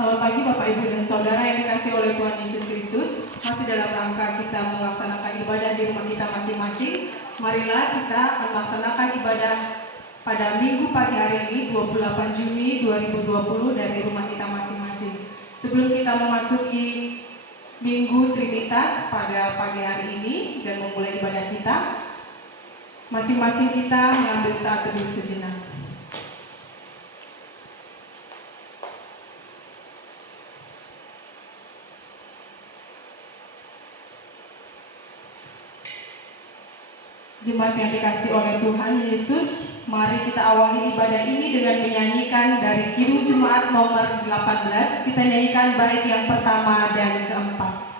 Selamat pagi Bapak Ibu dan Saudara yang dikasihi oleh Tuhan Yesus Kristus. Masih dalam rangka kita melaksanakan ibadah di rumah kita masing-masing. Marilah kita melaksanakan ibadah pada Minggu pagi hari ini 28 Juni 2020 dari rumah kita masing-masing. Sebelum kita memasuki Minggu Trinitas pada pagi hari ini dan memulai ibadah kita, masing-masing kita mengambil saat teduh sejenak. Jemaat yang dikasihi oleh Tuhan Yesus, mari kita awali ibadah ini dengan menyanyikan dari Kidung Jemaat nomor 18. Kita nyanyikan bait yang pertama dan keempat.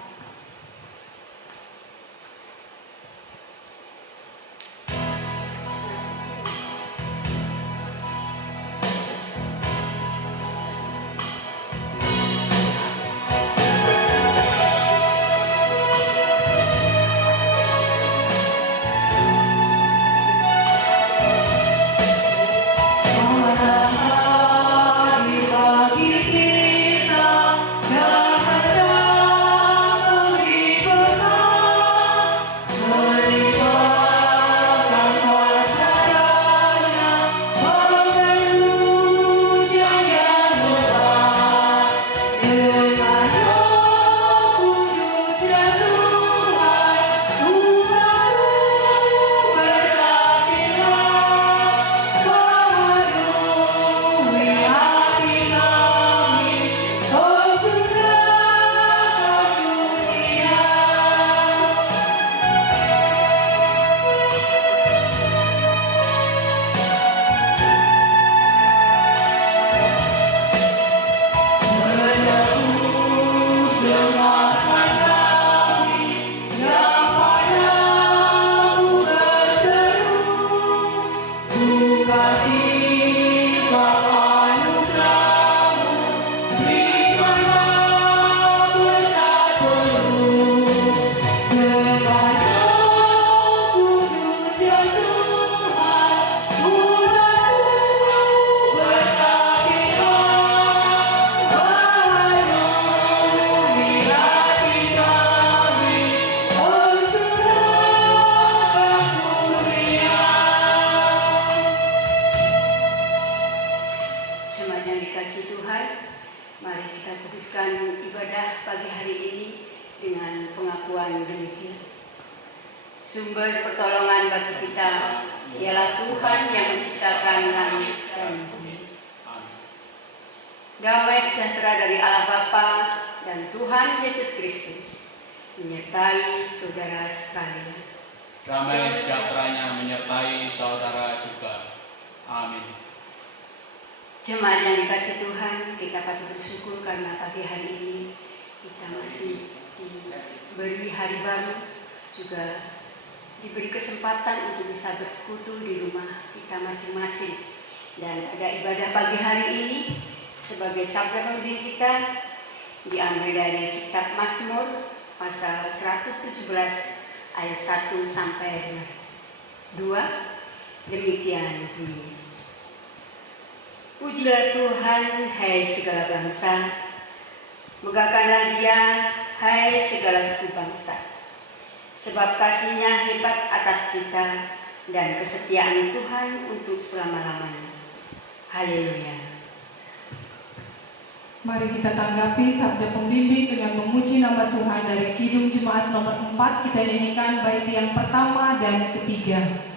Pujilah Tuhan, hai segala bangsa, megahkanlah Dia, hai segala suku bangsa, sebab kasih-Nya hebat atas kita dan kesetiaan Tuhan untuk selama-lamanya. Haleluya. Mari kita tanggapi sabda pembimbing dengan memuji nama Tuhan dari Kidung Jemaat nomor 4. Kita nyanyikan bait yang pertama dan ketiga.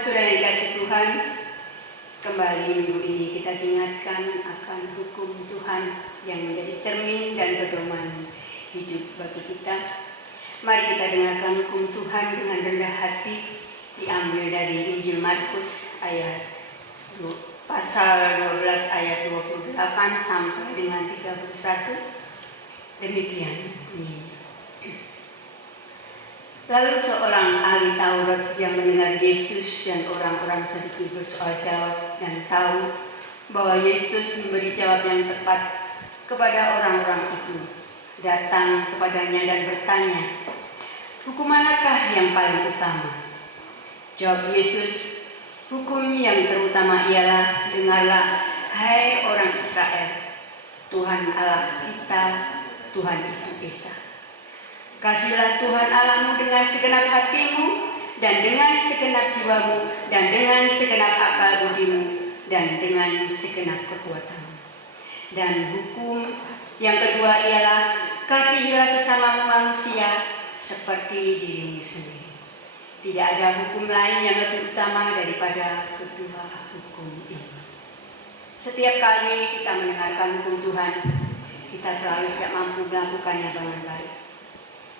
saudara yang dikasih Tuhan, kembali minggu ini kita diingatkan akan hukum Tuhan yang menjadi cermin dan pedoman hidup bagi kita. Mari kita dengarkan hukum Tuhan dengan rendah hati, diambil dari Injil Markus pasal 12 ayat 28 sampai dengan 31. Demikian bunyinya. Lalu seorang ahli Taurat yang mendengar Yesus dan orang-orang sedikit bersoal jawab dan tahu bahwa Yesus memberi jawab yang tepat kepada orang-orang itu, datang kepadanya dan bertanya, "Hukum manakah yang paling utama?" Jawab Yesus, "Hukum yang terutama ialah, dengarlah, hai orang Israel, Tuhan Allah kita, Tuhan itu Esa. Kasihlah Tuhan Allahmu dengan segenap hatimu, dan dengan segenap jiwamu, dan dengan segenap akal budimu, dan dengan segenap kekuatanmu. Dan hukum yang kedua ialah, kasihilah sesamamu manusia seperti dirimu sendiri. Tidak ada hukum lain yang lebih utama daripada kedua hukum ini." Setiap kali kita mendengarkan hukum Tuhan, kita selalu tidak mampu melakukannya dengan baik.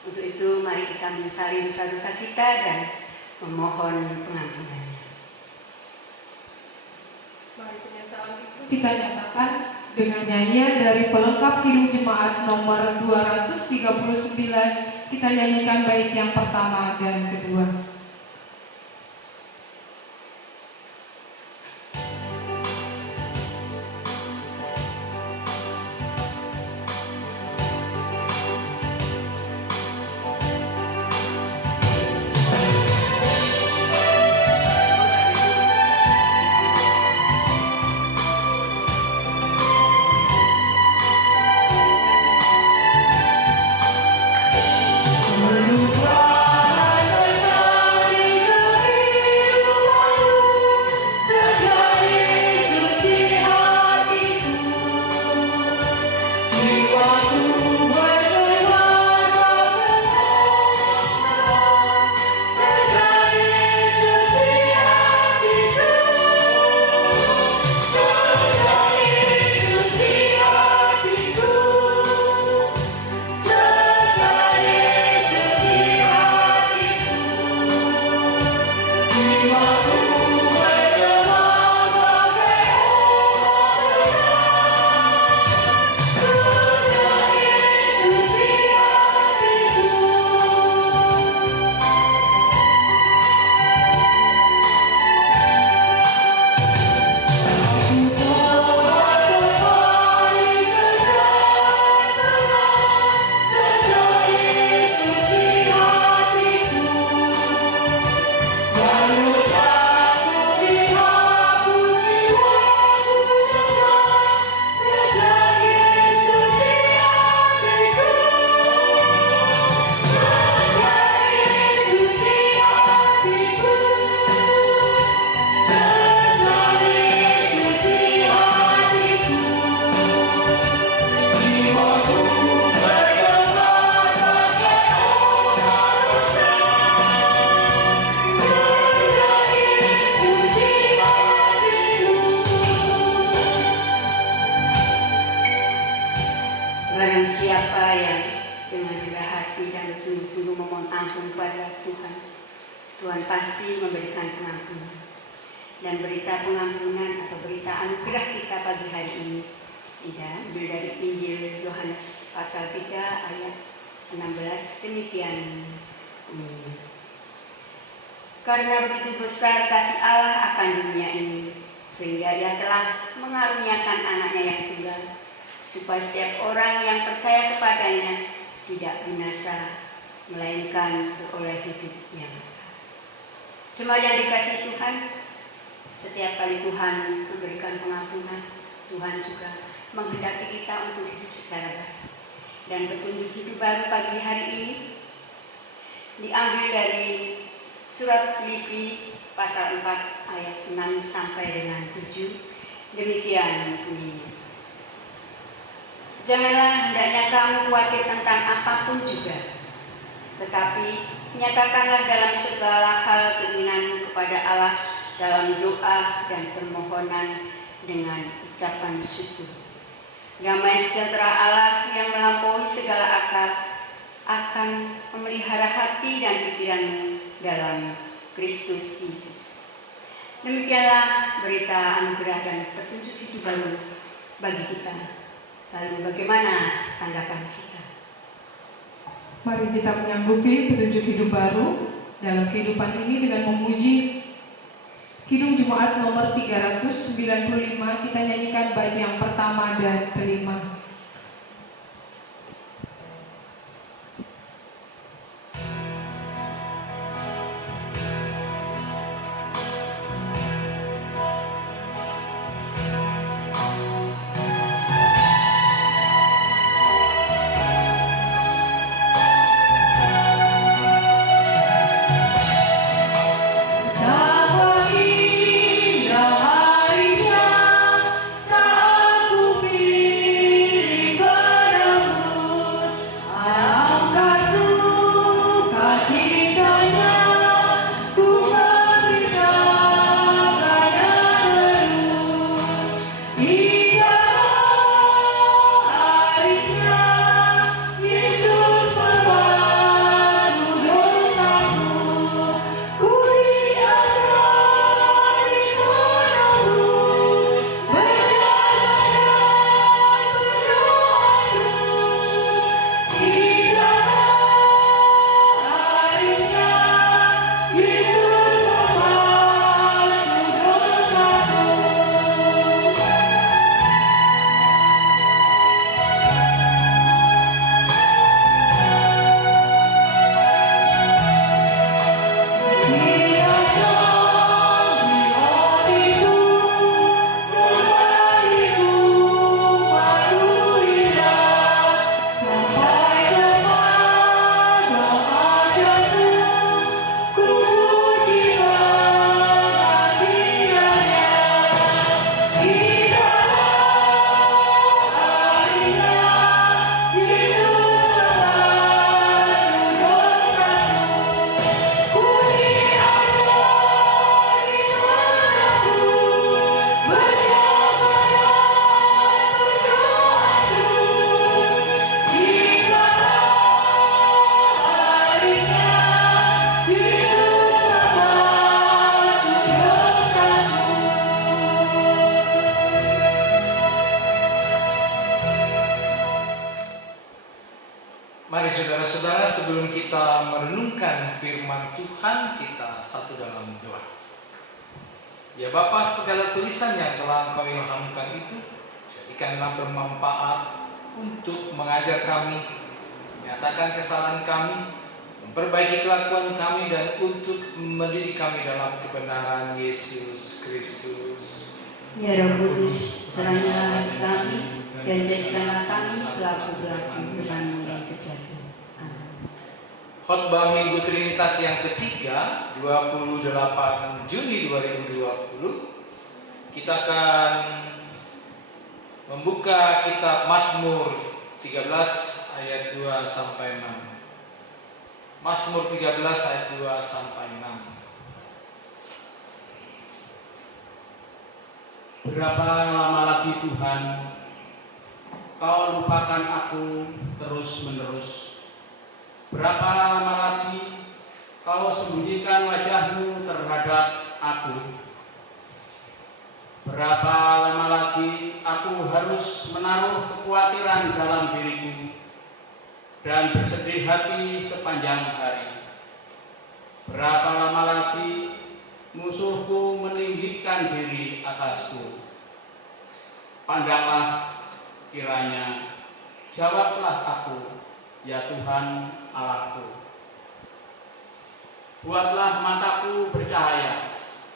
Untuk itu, mari kita menyesali dosa-dosa kita dan memohon pengampunannya. Mari penyesalan itu kita nyatakan dengan nyanyian dari pelengkap hidup jemaat nomor 239. Kita nyanyikan bait yang pertama dan kedua. Tuhan pasti memberikan pengampunan. Dan berita pengampunan atau berita anugerah kita pagi hari ini diambil dari Injil Yohanes pasal 3 ayat 16. Demikian bunyinya. Karena begitu besar kasih Allah akan dunia ini, sehingga Dia telah mengaruniakan anaknya yang tunggal, supaya setiap orang yang percaya kepadanya tidak binasa, melainkan beroleh hidup yang kekal. Jemaat yang dikasihi Tuhan, setiap kali Tuhan memberikan pengampunan, Tuhan juga menghendaki kita untuk hidup secara baik. Dan petunjuk hidup baru pagi hari ini diambil dari surat Filipi pasal 4 ayat 6 sampai dengan 7. Demikian bunyinya. Janganlah hendaknya kamu khawatir tentang apapun juga, tetapi Nyatakanlah dalam segala hal keinginanmu kepada Allah dalam doa dan permohonan dengan ucapan syukur. Damai sejahtera Allah yang melampaui segala akal akan memelihara hati dan pikiranmu dalam Kristus Yesus. Demikianlah berita anugerah dan petunjuk hidup baru bagi kita. Lalu bagaimana tanggapan kita? Mari kita menyanggupi petunjuk hidup baru dalam kehidupan ini dengan memuji Kidung Jemaat nomor 395. Kita nyanyikan bait yang pertama dan kelima. Mari saudara-saudara, sebelum kita merenungkan firman Tuhan, kita satu dalam doa. Ya Bapa, segala tulisan yang telah Engkau ilhamkan itu, jadikanlah bermanfaat untuk mengajar kami, menyatakan kesalahan kami, memperbaiki kelakuan kami, dan untuk mendidik kami dalam kebenaran Yesus Kristus. Ya Roh Kudus, terangilah hati kami, dan jadikanlah kami pelaku-pelaku firman-Mu yang sejati. Amin. Khotbah Minggu Trinitas yang ketiga, 28 Juni 2020, kita akan membuka kitab Mazmur 13 ayat 2 sampai 6. Mazmur 13 ayat 2 sampai 6. Berapa lama lagi Tuhan Kau lupakan aku terus-menerus? Berapa lama lagi Kau sembunyikan wajah-Mu terhadap aku? Berapa lama lagi aku harus menaruh kekhawatiran dalam diriku dan bersedih hati sepanjang hari? Berapa lama lagi musuhku meninggikan diri atasku? Pandanglah kiranya, jawablah aku, ya Tuhan Allahku. Buatlah mataku bercahaya,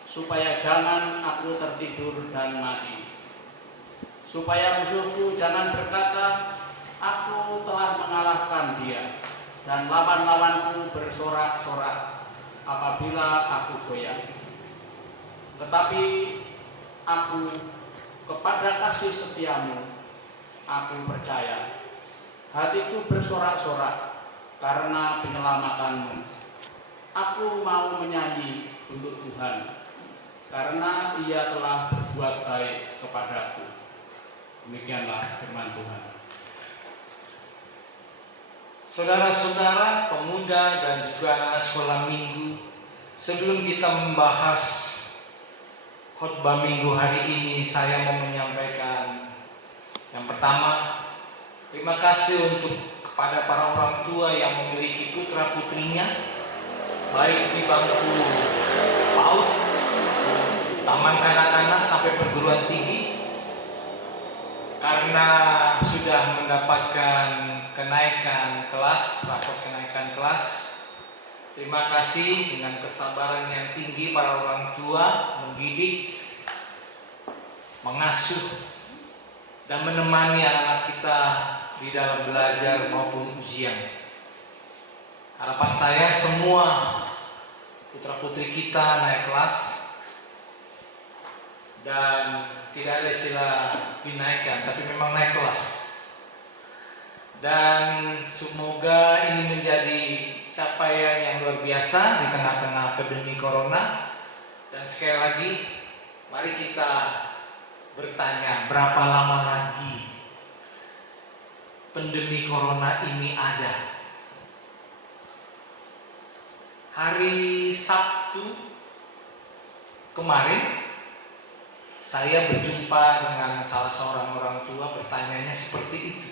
supaya jangan aku tertidur dan mati. Supaya musuhku jangan berkata, aku telah mengalahkan dia, dan lawan-lawanku bersorak-sorak apabila aku goyah. Tetapi aku kepada kasih setiamu aku percaya. Hatiku bersorak-sorak karena penyelamatanmu. aku mau menyanyi untuk Tuhan, karena Ia telah berbuat baik kepadaku. Demikianlah firman Tuhan. Saudara-saudara, pemuda dan juga anak sekolah minggu, sebelum kita membahas khotbah minggu hari ini, saya mau menyampaikan yang pertama, terima kasih untuk kepada para orang tua yang memiliki putra-putrinya, baik di bangku PAUD, taman kanak-kanak sampai perguruan tinggi, karena sudah mendapatkan kenaikan kelas, rapor kenaikan kelas. Terima kasih dengan kesabaran yang tinggi para orang tua mendidik, mengasuh, dan menemani anak-anak kita di dalam belajar maupun ujian. Harapan saya semua putra-putri kita naik kelas dan tidak ada istilah dinaikkan, tapi memang naik kelas. Dan semoga ini menjadi capaian yang luar biasa di tengah-tengah pandemi corona. Dan sekali lagi, mari kita bertanya, berapa lama lagi pandemi corona ini ada? Hari Sabtu kemarin saya berjumpa dengan salah seorang orang tua, bertanyanya seperti itu.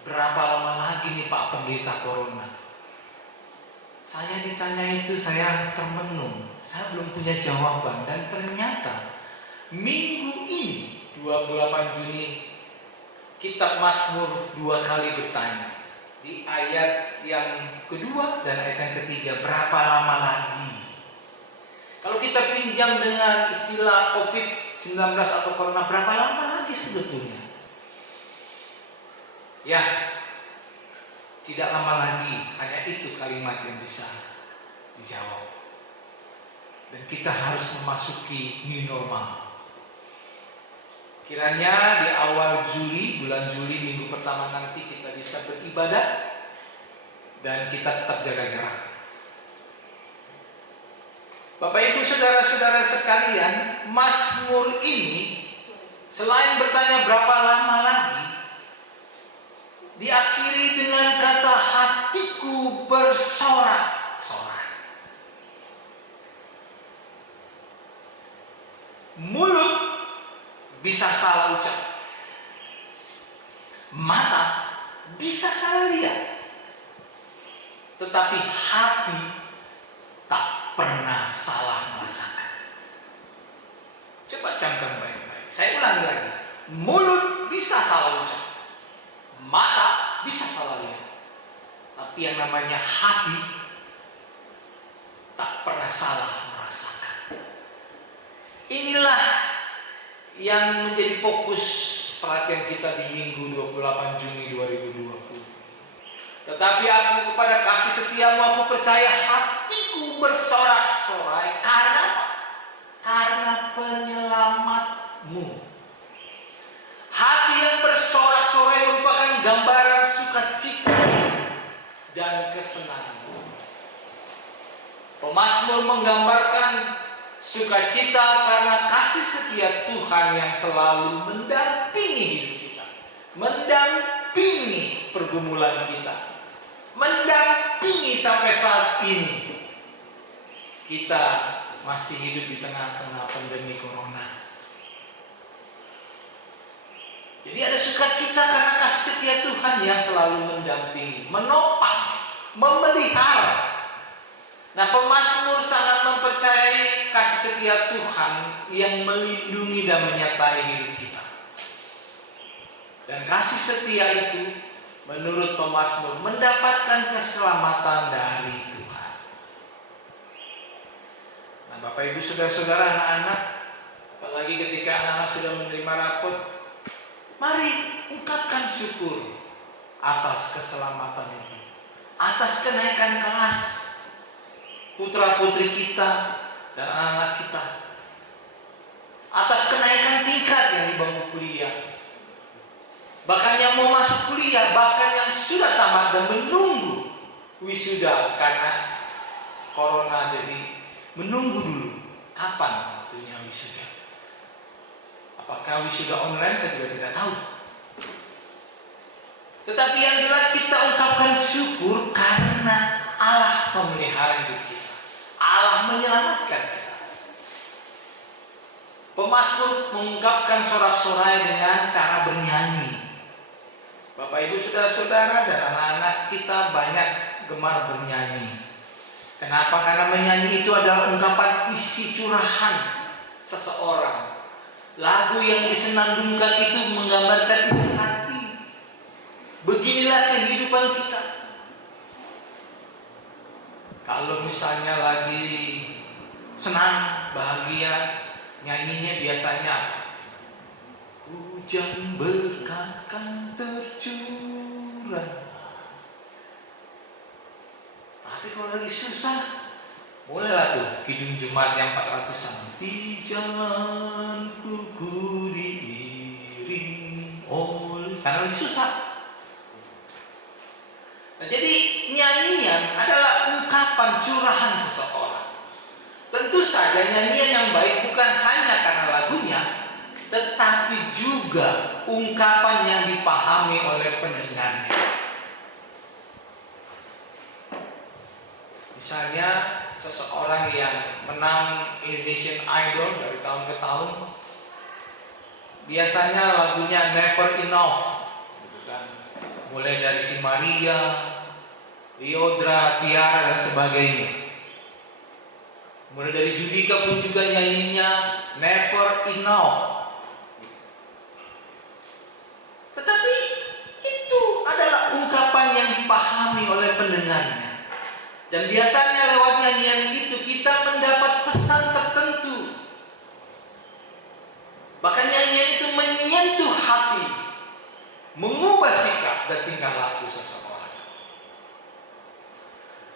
Berapa lama lagi nih Pak Pendeta corona? Saya ditanya itu, saya termenung. Saya belum punya jawaban. Dan ternyata minggu ini 28 Juni Kitab Mazmur 2 kali bertanya. Di ayat yang kedua dan ayat yang ketiga, berapa lama lagi? Kalau kita pinjam dengan istilah COVID-19 atau Corona, berapa lama lagi sebetulnya? Ya, tidak lama lagi. Hanya itu kalimat yang bisa dijawab. Dan kita harus memasuki new normal. Kiranya di awal Juli, bulan Juli, minggu pertama nanti kita bisa beribadah dan kita tetap jaga jarak. Bapak Ibu saudara-saudara sekalian, Mazmur ini selain bertanya berapa lama lagi, diakhiri dengan kata hatiku bersorak-sorak. Mulut bisa salah ucap, mata bisa salah lihat, tetapi hati tak pernah salah merasakan. Coba camkan baik-baik. Saya ulangi lagi. Mulut bisa salah ucap, mata bisa salah lihat, tapi yang namanya hati tak pernah salah merasakan. Inilah yang menjadi fokus perhatian kita di minggu 28 Juni 2020. Tetapi aku kepada kasih setiamu aku percaya, hatiku bersorak-sorai. Karena apa? Karena penyelamatmu. Hati yang bersorak-sorai merupakan gambaran sukacita dan kesenangan. Pemazmur menggambarkan sukacita karena kasih setia Tuhan yang selalu mendampingi hidup kita, mendampingi pergumulan kita, mendampingi sampai saat ini kita masih hidup di tengah-tengah pandemi corona. Jadi ada sukacita karena kasih setia Tuhan yang selalu mendampingi, menopang, memelihara. Nah, pemazmur sangat mempercayai kasih setia Tuhan yang melindungi dan menyertai hidup kita. Dan kasih setia itu menurut pemazmur mendapatkan keselamatan dari Tuhan. Nah, Bapak Ibu saudara-saudara, anak-anak, apalagi ketika anak-anak sudah menerima rapot, mari ungkapkan syukur atas keselamatan itu, atas kenaikan kelas putra-putri kita dan anak-anak kita, atas kenaikan tingkat yang di bangku kuliah, bahkan yang mau masuk kuliah, bahkan yang sudah tamat dan menunggu wisuda karena corona, jadi menunggu dulu kapan waktunya wisuda. Apakah wisuda online saya juga tidak tahu. Tetapi yang jelas kita ungkapkan syukur karena Allah memelihara hidup kita. Allah menyelamatkan kita. Pemasmur mengungkapkan sorak-sorai dengan cara bernyanyi. Bapak Ibu saudara-saudara dan anak-anak kita banyak gemar bernyanyi. Kenapa? Karena menyanyi itu adalah ungkapan isi curahan seseorang. Lagu yang disenandungkan itu menggambarkan isi hati. Beginilah kehidupan kita. Kalau misalnya lagi senang, bahagia, nyanyinya biasanya hujan berkat kan tercurah. Tapi kalau lagi susah, mulailah tuh Kidung Jemaat yang 400-an. Di jalanku ku diiring oleh, karena lagi susah. Nah, jadi nyanyian adalah ungkapan curahan seseorang. Tentu saja nyanyian yang baik bukan hanya karena lagunya, tetapi juga ungkapan yang dipahami oleh pendengarnya. Misalnya seseorang yang menang Indonesian Idol dari tahun ke tahun, biasanya lagunya Never Enough, gitu kan? Mulai dari si Maria, Liodra, Tiara dan sebagainya. Mulai dari Judika pun juga nyanyinya Never Enough. Tetapi itu adalah ungkapan yang dipahami oleh pendengarnya. Dan biasanya lewat nyanyian itu kita mendapat pesan tertentu. Bahkan nyanyian itu menyentuh hati, mengubah sikap dan tingkah laku seseorang.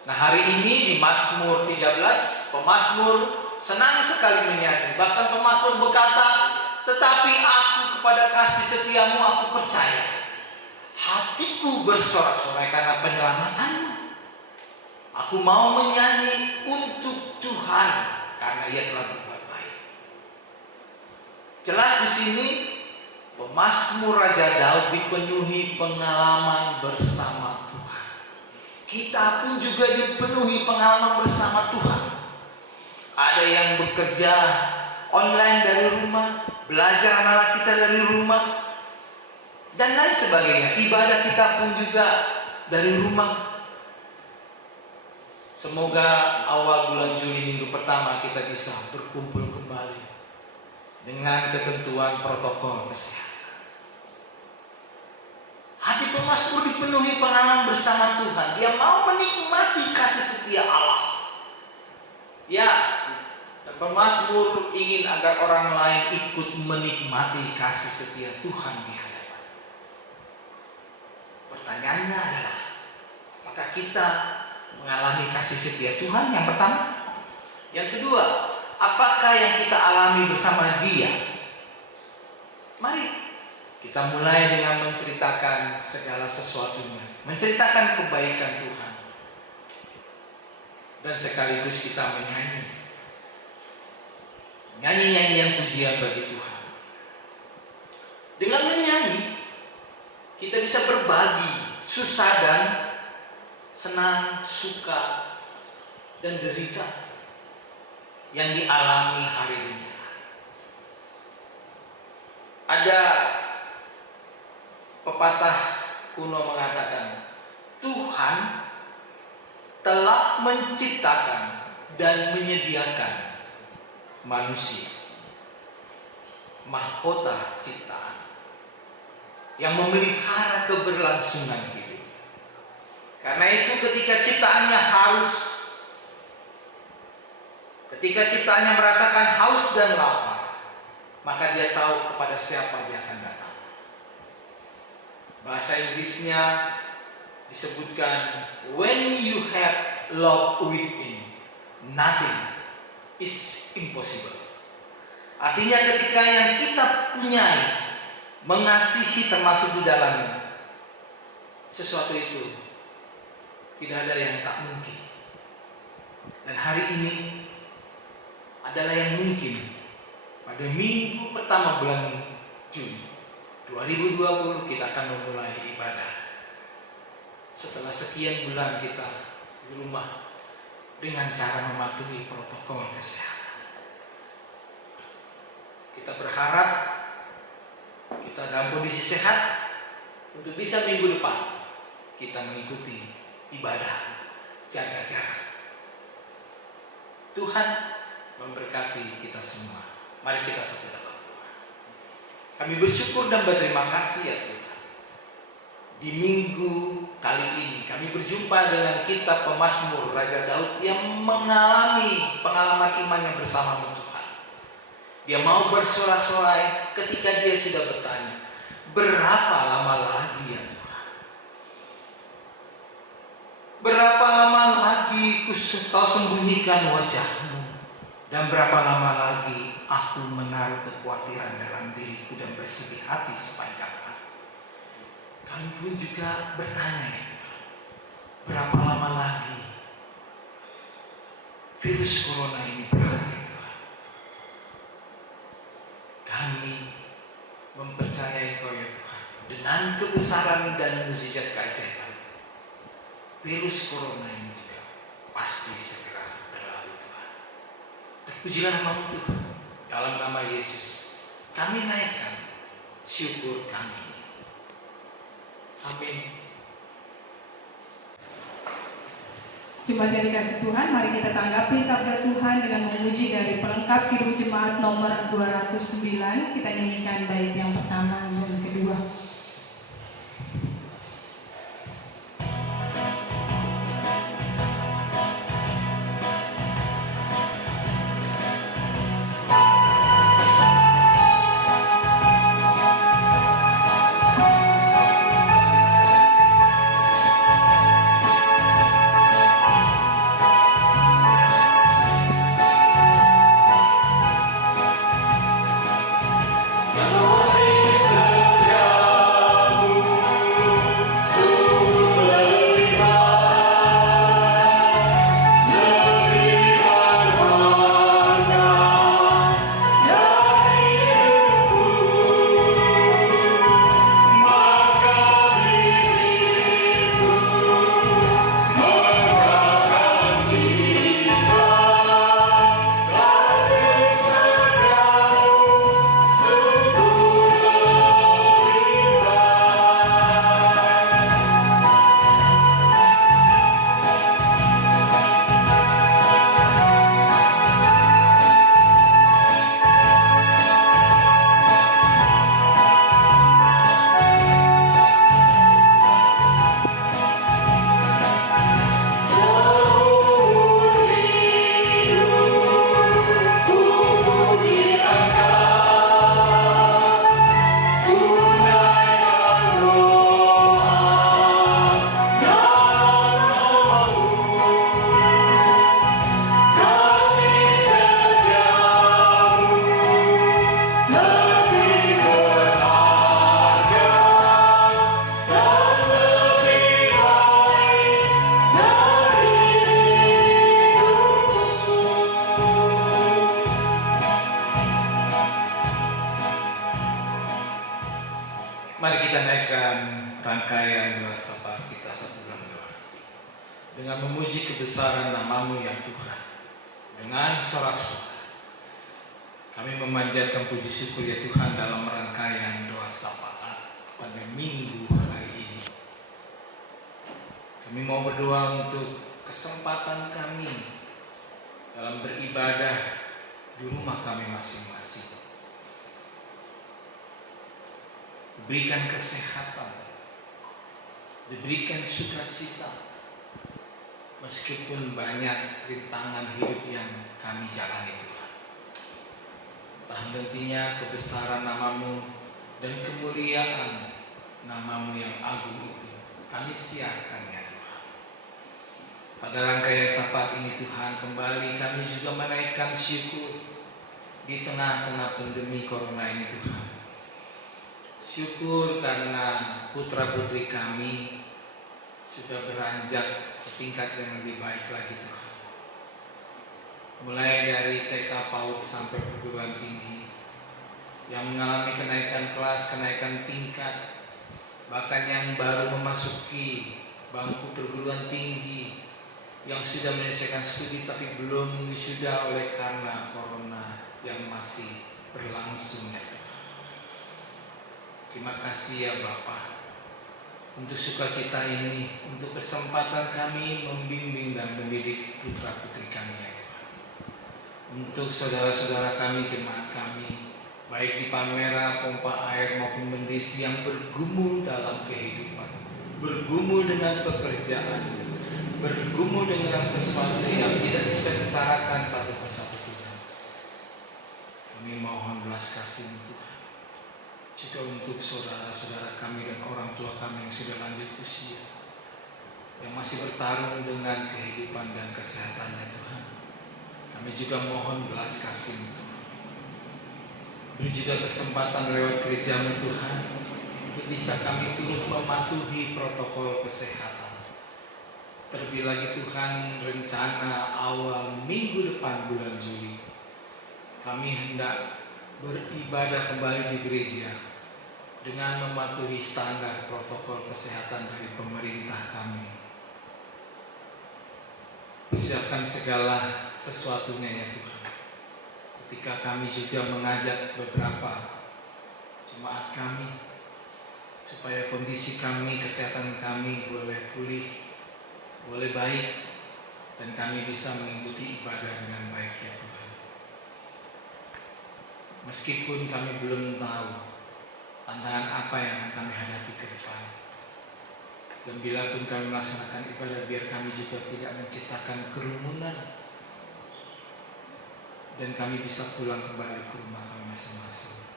Nah, hari ini di Mazmur 13, pemazmur senang sekali menyanyi. Bahkan pemazmur berkata, tetapi aku kepada kasih setiamu aku percaya. Hatiku bersorak-sorai karena penyelamatanmu. Aku mau menyanyi untuk Tuhan karena Ia telah berbuat baik. Jelas di sini pemazmur Raja Daud dipenuhi pengalaman bersama Tuhan. Kita pun juga dipenuhi pengalaman bersama Tuhan. Ada yang bekerja online dari rumah, belajar anak-anak kita dari rumah, dan lain sebagainya. Ibadah kita pun juga dari rumah. Semoga awal bulan Juli minggu pertama kita bisa berkumpul kembali dengan ketentuan protokol kesehatan. Hati pemazmur dipenuhi pengalaman bersama Tuhan. Dia mau menikmati kasih setia Allah. Ya, dan pemazmur ingin agar orang lain ikut menikmati kasih setia Tuhan di hadapan. Pertanyaannya adalah, apakah kita mengalami kasih setia Tuhan? Yang pertama. Yang kedua, apakah yang kita alami bersama Dia? Mari kita mulai dengan menceritakan segala sesuatunya, menceritakan kebaikan Tuhan, dan sekaligus kita menyanyi nyanyian pujian bagi Tuhan. Dengan menyanyi kita bisa berbagi susah dan senang, suka dan derita yang dialami hari ini. Ada pepatah kuno mengatakan, Tuhan telah menciptakan dan menyediakan manusia, mahkota ciptaan, yang memelihara keberlangsungan hidup. Karena itu ketika ciptaannya merasakan haus dan lapar, maka dia tahu kepada siapa dia akan datang. Bahasa Inggrisnya disebutkan, when you have love within, nothing is impossible. Artinya ketika yang kita punyai mengasihi termasuk di dalamnya, sesuatu itu tidak ada yang tak mungkin. Dan hari ini adalah yang mungkin pada minggu pertama bulan Juni 2020 kita akan memulai ibadah. Setelah sekian bulan kita di rumah dengan cara mematuhi protokol kesehatan. Kita berharap kita dalam kondisi sehat untuk bisa minggu depan kita mengikuti ibadah jaga jarak. Tuhan memberkati kita semua. Mari kita satu dalam doa. Kami bersyukur dan berterima kasih ya Tuhan. Di minggu kali ini kami berjumpa dengan kitab Pemazmur Raja Daud yang mengalami pengalaman imannya bersama Tuhan. Dia mau bersorak-sorai ketika dia sudah bertanya, berapa lama lagi ya Tuhan? Berapa lama lagi kau sembunyikan wajahmu? Dan berapa lama lagi aku menaruh kekhawatiran dalam diriku dan bersedih hati sepanjang hari? Kami pun juga bertanya ya Tuhan, berapa lama lagi virus corona ini berakhir Tuhan? Kami mempercayai Kau ya Tuhan, dengan kebesaran dan mukjizat keajaiban, virus corona ini juga pasti segera berlalu Tuhan. Terpujilah nama-Mu Tuhan. Dalam nama Yesus kami naikkan syukur kami. Amin. Jemaat yang dikasih Tuhan, mari kita tanggapi sabda Tuhan dengan memuji dari pelengkap Kidung Jemaat nomor 209. Kita nyanyikan bait yang pertama dan kedua. Mari kita naikkan rangkaian doa sapa kita satu dalam doa. Dengan memuji kebesaran nama-Mu yang Tuhan, dengan sorak-sorai kami memanjatkan puji syukur ya Tuhan dalam rangkaian doa syafaat pada minggu hari ini. Kami mau berdoa untuk kesempatan kami dalam beribadah di rumah kami masing-masing. Diberikan kesehatan, diberikan sukacita, meskipun banyak rintangan hidup yang kami jalani Tuhan. Tahan tentunya kebesaran nama-Mu dan kemuliaan nama-Mu yang agung itu kami siarkan ya Tuhan. Pada rangkaian syafaat ini Tuhan, kembali kami juga menaikkan syukur di tengah-tengah pandemi corona ini Tuhan. Syukur karena putra-putri kami sudah beranjak ke tingkat yang lebih baik lagi Tuhan. mulai dari TK PAUD sampai perguruan tinggi, yang mengalami kenaikan kelas, kenaikan tingkat, bahkan yang baru memasuki bangku perguruan tinggi, yang sudah menyelesaikan studi tapi belum wisuda oleh karena corona yang masih berlangsung. Terima kasih ya Bapak untuk sukacita ini, untuk kesempatan kami membimbing dan mendidik putra-putri kami ya Tuhan. Untuk saudara-saudara kami, jemaat kami, baik di Palmera, Pompa Air maupun Mendis yang bergumul dalam kehidupan, bergumul dengan pekerjaan, bergumul dengan sesuatu yang tidak bisa ditarakan satu persatu Tuhan. Kami mohon belas kasih Tuhan. Juga untuk saudara-saudara kami dan orang tua kami yang sudah lanjut usia, yang masih bertarung dengan kehidupan dan kesehatannya Tuhan. Kami juga mohon belas kasih Tuhan. Beri juga kesempatan lewat gereja-Mu Tuhan, untuk bisa kami turut mematuhi protokol kesehatan. Terlebih lagi Tuhan, rencana awal minggu depan bulan Juli, kami hendak beribadah kembali di gereja dengan mematuhi standar protokol kesehatan dari pemerintah kami. Persiapkan segala sesuatunya ya Tuhan. Ketika kami juga mengajak beberapa jemaat kami supaya kondisi kami, kesehatan kami boleh pulih, boleh baik, dan kami bisa mengikuti ibadah dengan baik ya Tuhan. Meskipun kami belum tahu tantangan apa yang akan kami hadapi ke depan, dan bila pun kami melaksanakan ibadah, biar kami juga tidak menciptakan kerumunan, dan kami bisa pulang kembali ke rumah kami masing-masing.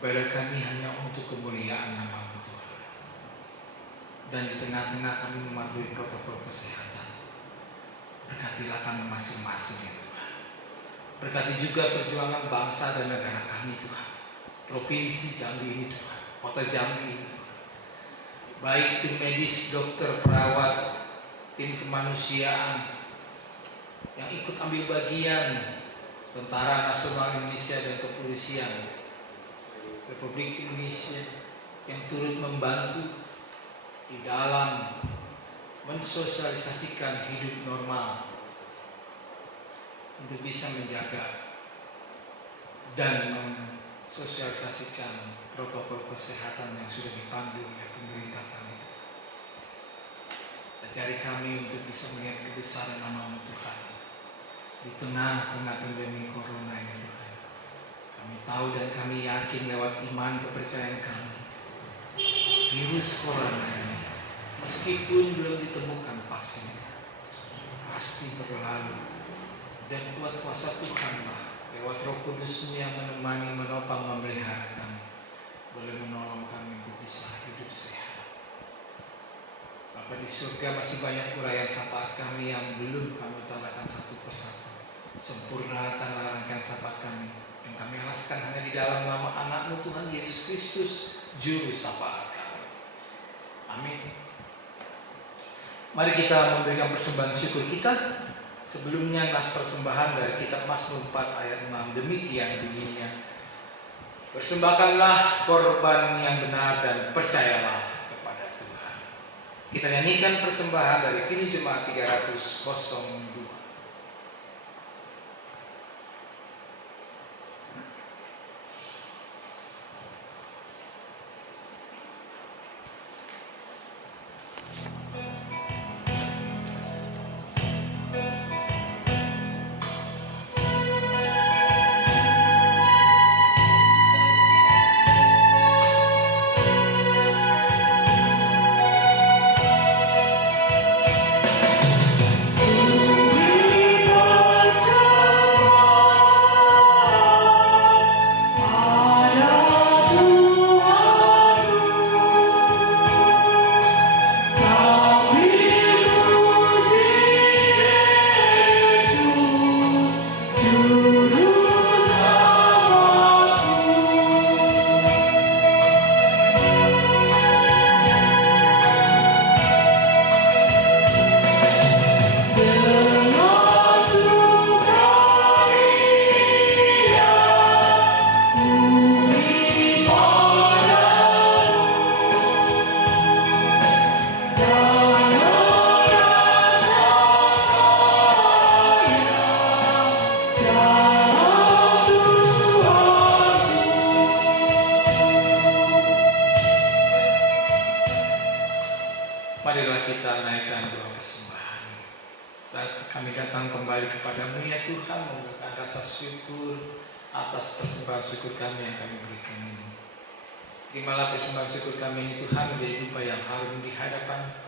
Ibadah kami hanya untuk kemuliaan nama-Mu Tuhan, dan di tengah-tengah kami mematuhi protokol kesehatan. Berkatilah kami masing-masing ya Tuhan. Berkati juga perjuangan bangsa dan negara kami Tuhan, Provinsi Jambi ini Tuhan, Kota Jambi ini Tuhan. Baik tim medis, dokter, perawat, tim kemanusiaan yang ikut ambil bagian, Tentara Nasional Indonesia dan Kepolisian Republik Indonesia yang turut membantu di dalam mensosialisasikan hidup normal untuk bisa menjaga dan mensosialisasikan protokol kesehatan yang sudah dipandu oleh pemerintah kami. Ajari kami untuk bisa melihat kebesaran nama-Mu Tuhan di tengah-tengah pandemi corona ini Tuhan. Kami tahu dan kami yakin lewat iman kepercayaan kami, virus corona ini meskipun belum ditemukan vaksinnya, pasti berlalu. Dan kuat kuasa Tuhanlah lewat Roh Kudus-Mu yang menemani, menopang, memelihara kami, boleh menolong kami untuk bisa hidup sehat. Bapa di surga, masih banyak uraian syafaat kami yang belum kami utarakan satu persatu. Sempurnakanlah rangkaian syafaat kami yang kami alaskan hanya di dalam nama anak-Mu Tuhan Yesus Kristus, Juru syafaat kami. Amin. Mari kita memberikan persembahan syukur kita. Sebelumnya nas persembahan dari kitab Mazmur 4 ayat 6, demikian bunyinya: persembahkanlah korban yang benar dan percayalah kepada Tuhan. Kita nyanyikan persembahan dari Kini Jemaat 302. We rasa syukur atas persembahan syukur kami yang kami berikan ini. Terimalah persembahan syukur kami ini Tuhan menjadi dupa yang harum di hadapan.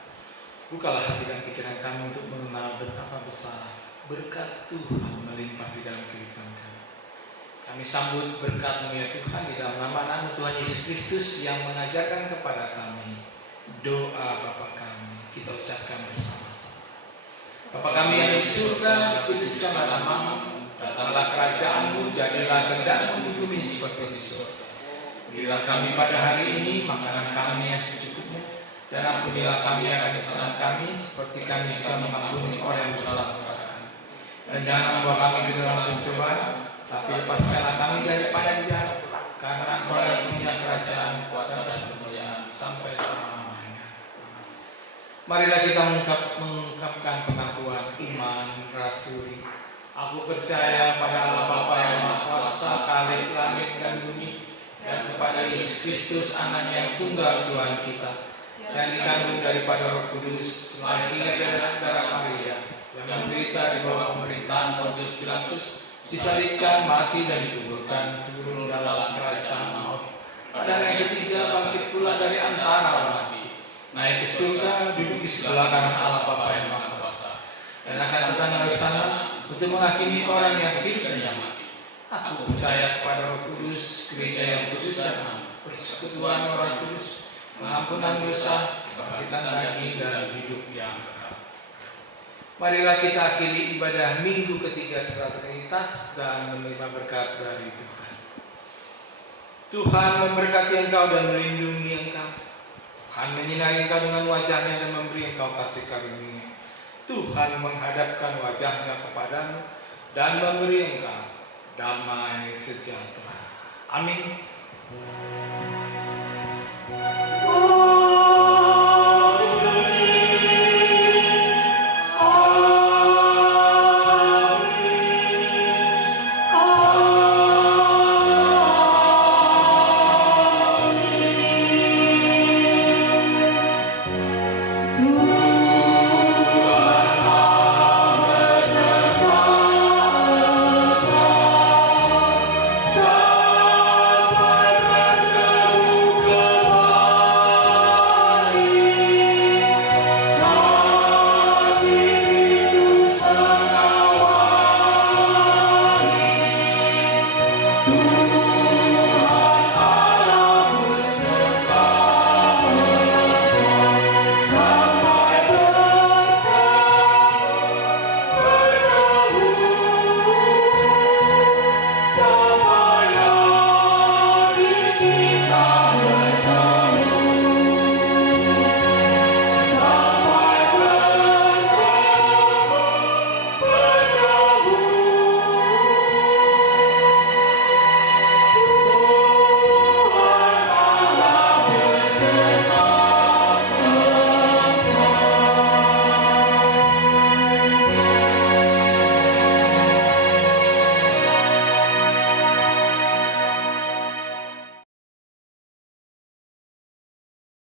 Bukalah hati dan pikiran kami untuk mengenal betapa besar berkat Tuhan melimpah di dalam kehidupan kami. Kami sambut berkat-Mu ya Tuhan di dalam nama Tuhan Yesus Kristus yang mengajarkan kepada kami doa Bapa kami. Kita ucapkan bersama-sama. Bapa kami yang di surga, dikuduskanlah nama-Mu, datanglah kerajaan-Mu, jadilah kehendak-Mu di bumi seperti di surga. Berilah kami pada hari ini makanan kami yang secukupnya, dan ampunilah kami akan kesalahan kami, seperti kami juga mengampuni orang yang bersalah kepada kami. Dan jangan membawa kami ke dalam pencobaan, tapi lepaskanlah kami daripada yang jahat, karena Engkau yang punya kerajaan, kuasa dan kemuliaan sampai selama-lamanya. Marilah kita mengungkapkan pengakuan iman rasuli. Aku percaya pada Allah Bapa yang Maha Kuasa, Khalik langit dan bumi, dan kepada Yesus Kristus, Anaknya yang tunggal Tuhan kita, yang dikandung daripada Roh Kudus, lahir dari darah Maria, yang menderita di bawah pemerintahan Pontius Pilatus, disalibkan, mati dan dikuburkan, turun dalam kerajaan maut. Pada hari ketiga bangkit pula dari antara orang mati, naik ke surga, duduk di sebelah kanan Allah Bapa yang Maha Kuasa, dan akan datang dari sana untuk menghakimi orang yang hidup dan yang mati. Aku percaya kepada Roh Kudus, gereja yang kudus dan am, persekutuan orang kudus, pengampunan dosa, kebangkitan daging dan hidup yang kekal. Marilah kita akhiri ibadah minggu ketiga setelah Trinitas dan menerima berkat dari Tuhan. Tuhan memberkati engkau dan melindungi engkau. Tuhan menyinari engkau dengan wajahnya dan memberi engkau kasih karunia. Tuhan menghadapkan wajahnya kepadamu dan memberi engkau damai sejahtera. Amin.